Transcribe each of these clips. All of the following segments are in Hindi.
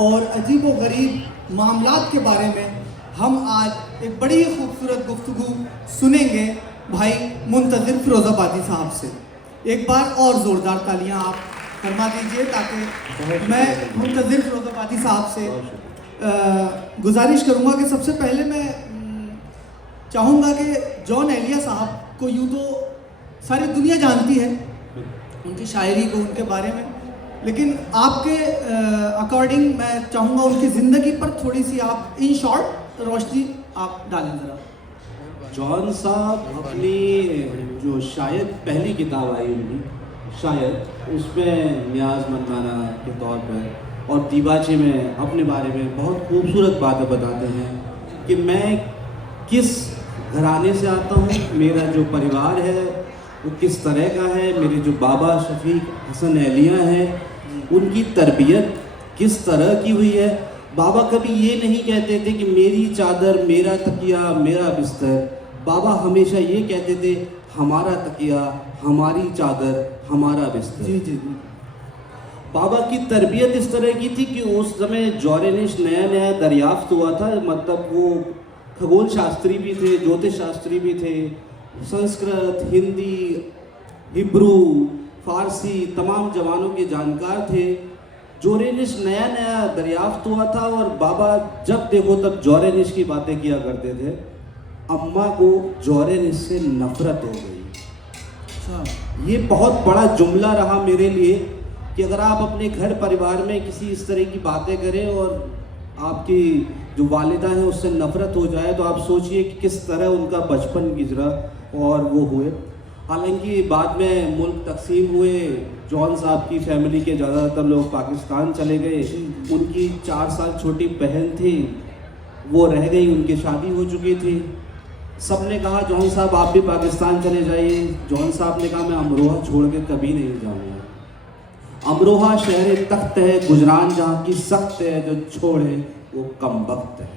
और अजीबो-गरीब मामलात के बारे में हम आज एक बड़ी ही खूबसूरत गुफ्तगू सुनेंगे भाई मुंतज़िर फ़िरोज़ाबादी साहब से। एक बार और ज़ोरदार तालियां आप फरमा दीजिए ताकि मैं मुंतज़िर फ़िरोज़ाबादी साहब से गुजारिश करूंगा कि सबसे पहले मैं चाहूँगा कि जॉन एलिया साहब को यूँ तो सारी दुनिया जानती है, उनकी शायरी को, उनके बारे में, लेकिन आपके अकॉर्डिंग मैं चाहूँगा उनकी ज़िंदगी पर थोड़ी सी आप इन शॉर्ट रोशनी आप डालें ज़रा। जॉन साहब अपनी जो शायद पहली किताब आई उनकी शायद, उसमें न्याज मनमाना के तौर पर और दीवाचे में अपने बारे में बहुत खूबसूरत बातें बताते हैं कि मैं किस घराने से आता हूँ, मेरा जो परिवार है वो किस तरह का है, मेरे जो बाबा शफीक हसन एलिया हैं उनकी तरबियत किस तरह की हुई है। बाबा कभी ये नहीं कहते थे कि मेरी चादर, मेरा तकिया, मेरा बिस्तर। बाबा हमेशा ये कहते थे हमारा तकिया, हमारी चादर, हमारा बिस्तर। जी जी। बाबा की तरबियत इस तरह की थी कि उस समय जौरेनिश नया नया दरियाफ्त हुआ था, मतलब वो खगोल शास्त्री भी थे, ज्योतिष शास्त्री भी थे, संस्कृत, हिंदी, हिब्रू, फारसी तमाम जवानों के जानकार थे। जौरेनिश नया नया दरियाफ्त हुआ था और बाबा जब देखो तब जौरेनिश की बातें किया करते थे। अम्मा को जौरेनिश से नफरत हो गई। ये बहुत बड़ा जुमला रहा मेरे लिए कि अगर आप अपने घर परिवार में किसी इस तरह की बातें करें और आपकी जो वालिदा है उससे नफरत हो जाए तो आप सोचिए कि किस तरह उनका बचपन गुजरा और वो हुए। हालांकि बाद में मुल्क तकसीम हुए, जॉन साहब की फैमिली के ज़्यादातर लोग पाकिस्तान चले गए। उनकी 4 साल छोटी बहन थी, वो रह गई, उनकी शादी हो चुकी थी। सब ने कहा जॉन साहब आप भी पाकिस्तान चले जाइए। जॉन साहब ने कहा मैं अमरोहा छोड़ के कभी नहीं जाऊँगा। अमरोहा शहर तख्त है, गुजरान जहाँ की सख्त है, जो छोड़े वो कम वक्त है।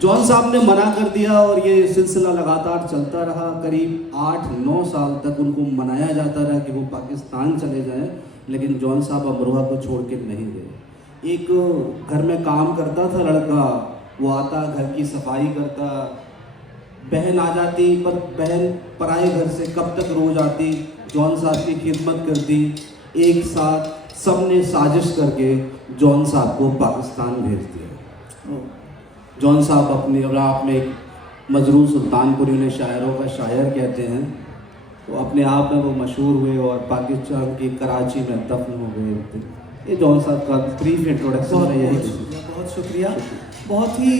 जॉन साहब ने मना कर दिया और ये सिलसिला लगातार चलता रहा। करीब 8-9 साल तक उनको मनाया जाता रहा कि वो पाकिस्तान चले जाएं, लेकिन जॉन साहब अमरोहा को छोड़ के नहीं गए। एक घर में काम करता था लड़का, वो आता, घर की सफाई करता, बहन आ जाती, पर बहन पराए घर से कब तक रोज आती, जॉन साहब की खिदमत करती। एक साथ सब ने साजिश करके जॉन साहब को पाकिस्तान भेज दिया। जॉन साहब अपने आप में एक मजरूर सुल्तानपुरी, उन्हें शायरों का शायर कहते हैं, तो अपने आप में वो मशहूर हुए और पाकिस्तान की कराची में दफन हो गए। ये जॉन साहब का ब्रीफ इंट्रोडक्शन है। यही बहुत शुक्रिया। बहुत ही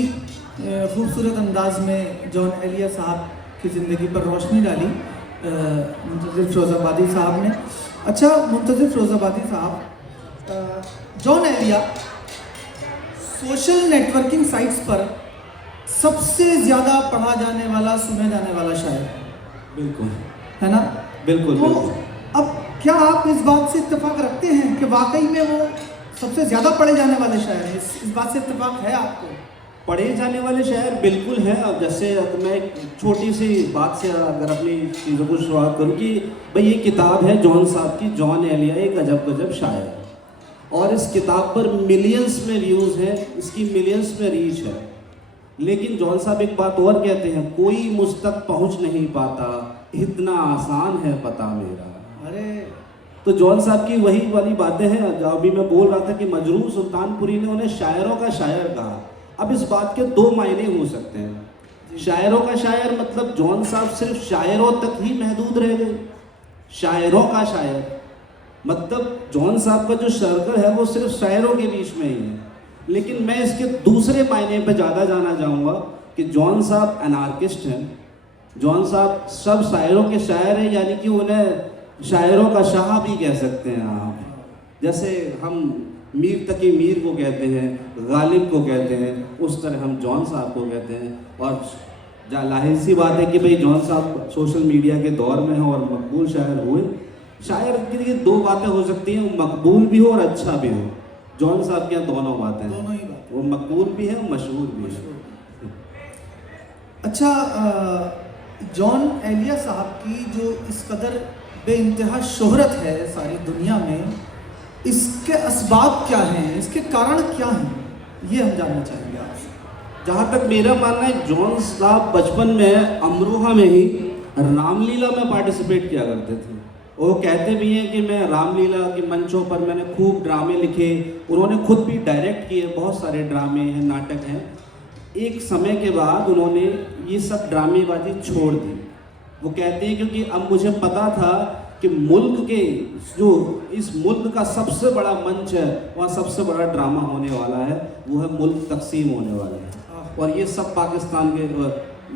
खूबसूरत अंदाज में जॉन एलिया साहब की ज़िंदगी पर रोशनी डाली मुंतज़िर फ़िरोज़ाबादी साहब ने। अच्छा मुंतज़िर फ़िरोज़ाबादी साहब, Jaun Elia social networking sites पर सबसे ज़्यादा पढ़ा जाने वाला, सुने जाने वाला शायर, बिल्कुल है ना? बिल्कुल। तो अब क्या आप इस बात से इत्तेफाक रखते हैं कि वाकई में वो सबसे ज़्यादा पढ़े जाने वाले शायर हैं? इस बात से इत्तेफाक है आपको? पढ़े जाने वाले शायर बिल्कुल हैं। अब जैसे मैं एक छोटी सी बात से अगर अपनी चीज़ों को शुरुआत करूँ कि भाई ये किताब है जॉन साहब की, जॉन एलिया एक अजब गजब शायर, और इस किताब पर मिलियंस में व्यूज़ हैं, इसकी मिलियंस में रीच है। लेकिन जॉन साहब एक बात और कहते हैं, कोई मुझ तक पहुँच नहीं पाता, इतना आसान है पता मेरा। अरे तो जॉन साहब की वही वाली बातें हैं। अभी मैं बोल रहा था कि मजरूर सुल्तानपुरी ने उन्हें शायरों का शायर कहा। अब इस बात के 2 मायने हो सकते हैं। शायरों का शायर मतलब जॉन साहब सिर्फ शायरों तक ही महदूद रह गए। शायरों का शायर मतलब जॉन साहब का जो सर्कल है वो सिर्फ शायरों के बीच में ही है। लेकिन मैं इसके दूसरे मायने पे ज़्यादा जाना चाहूँगा कि जॉन साहब अनार्किस्ट हैं। जॉन साहब सब शायरों के शायर हैं, यानी कि उन्हें शायरों का शाह भी कह सकते हैं आप। जैसे हम मीर तकी मीर को कहते हैं, गालिब को कहते हैं, उस तरह हम जॉन साहब को कहते हैं। और जाहिर सी बात है कि भाई जॉन साहब सोशल मीडिया के दौर में हैं और मकबूल शायर हुए। शायर के लिए 2 बातें हो सकती हैं, मकबूल भी हो और अच्छा भी हो। जॉन साहब के यहाँ दोनों बातें हैं, वो मकबूल भी है, मशहूर भी है। अच्छा, जॉन एलिया साहब की जो इस कदर बेइंतहा शोहरत है सारी दुनिया में, इसके असबाब क्या हैं, इसके कारण क्या हैं, ये हम जानना चाहेंगे आपसे। जहाँ तक मेरा मानना है, जॉन साहब बचपन में अमरोहा में ही रामलीला में पार्टिसिपेट किया करते थे। वो कहते भी हैं कि मैं रामलीला के मंचों पर मैंने खूब ड्रामे लिखे, उन्होंने खुद भी डायरेक्ट किए, बहुत सारे ड्रामे हैं, नाटक हैं। एक समय के बाद उन्होंने ये सब ड्रामेबाजी छोड़ दी। वो कहते हैं क्योंकि अब मुझे पता था कि मुल्क के जो इस मुल्क का सबसे बड़ा मंच है, वहाँ सबसे बड़ा ड्रामा होने वाला है, वो है मुल्क तकसीम होने वाला है। और ये सब पाकिस्तान के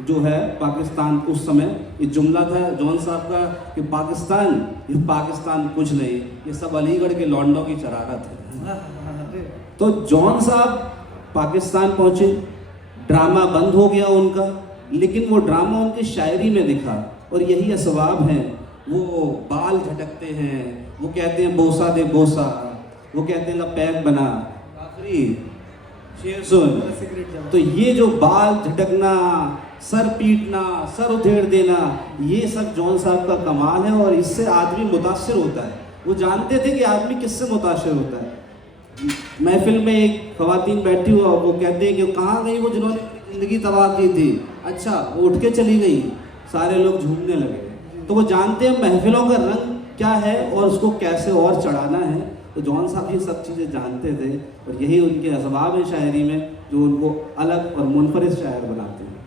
जो है, पाकिस्तान उस समय ये जुमला था जॉन साहब का कि ये पाकिस्तान कुछ नहीं, ये सब अलीगढ़ के लौंडों की शरारत है। तो जॉन साहब पाकिस्तान पहुँचे, ड्रामा बंद हो गया उनका, लेकिन वो ड्रामा उनकी शायरी में दिखा और यही असबाब हैं। वो बाल झटकते हैं, वो कहते हैं बोसा दे बोसा, वो कहते हैं लपैक बना, आखिरी शेर सुन। तो ये जो बाल झटकना, सर पीटना, सर उधेड़ देना, ये सब जॉन साहब का कमाल है और इससे आदमी मुतासिर होता है। वो जानते थे कि आदमी किससे मुतासिर होता है। महफिल में एक ख़वातीन बैठी हुआ, वो कहते हैं कि कहाँ गई वो जिन्होंने ज़िंदगी तबाह की थी। अच्छा, वो उठ के चली गई, सारे लोग झूमने लगे। तो वो जानते हैं महफिलों का रंग क्या है और उसको कैसे और चढ़ाना है। तो जॉन साहब ये सब चीज़ें जानते थे और यही उनके असबाब हैं शायरी में, जो उनको अलग और मुनफरिद शायर बनाते हैं।